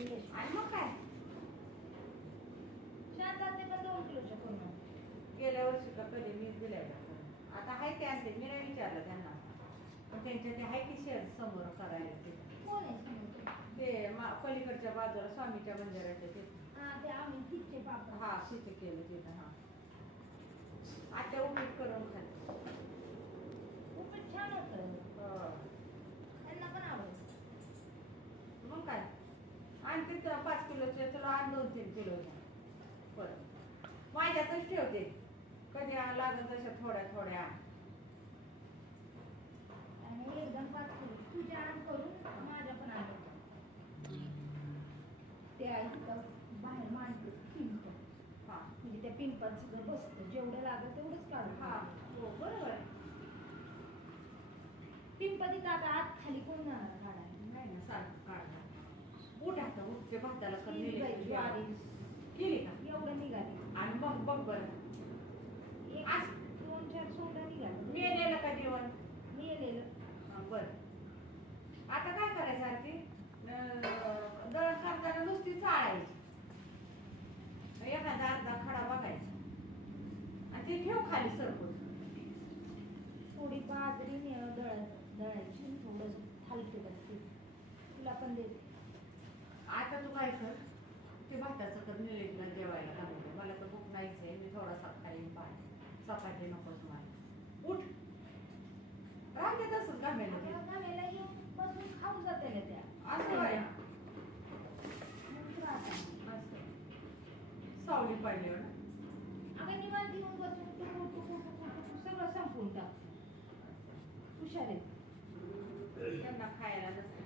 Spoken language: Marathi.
आणि मग काय शांतात ते पण 2 किलोच्या करून गेल्या वर्षी का कधी मी दिल्या आता आहे ते आणते मी नाही विचारलं त्यांना पण त्यांच्या ते आहे की शेअर समोर करायला ते कोण आहे समोर ते पलीकडच्या बाजूला स्वामीच्या मंदिराच्या ते ते आम्ही तिथे पापड हा तिथे केलं तिथं हा आता उपीट करून खाल्लं खूपच छान होतं त्यांना पण आवडतं मग काय आणि तिथं 5 किलोचे तुला आण 2-3 किलोच्या परत माझ्यातच ठेवते कधी लागत तशा थोड्या थोड्या आणि एकदम 5 किलो तुझ्या आण करून माझ्या पण आण ते आहे बाहेर मांडते पिंप हा म्हणजे त्या पिंपात सगळं बसतं जेवढं लागतं तेवढंच काढू हा हो बरोबर आहे पिंप तिथं आता आत खाली कोण काढायला नाही ना सारखं काढणार उठ आता उठते भाताला ज्वारी केली का एवढं निघाले आणि मग बघ बरं एक आज 2-4 सोंडा निघाले मी नेलं का जेवण मी येलेलं बरं आता काय करायचं आरती दळण करताना नुसती चाळायची एखादा अर्धा खडा बघायचा आणि ते ठेव खाली सरकून थोडी बाजरी दळायची थोडंसं हलके बसते तुला पण देते आता तू काय कर ते भाताचं कर निलेटला जेवायला घालून मला तर भूक नाहीच आहे मी थोडासा खाईन पाणी चपाती नकोच मला उठ राहते तसंच गामेला गावाला येऊन बसून खाऊन जाते ना त्या असं आहे मग राहतात. असं सावली पडल्यावर ना अगं निवांत येऊन बसून टुकू सगळं संपवून टाक हुशार आहे त्यांना खायला नसतं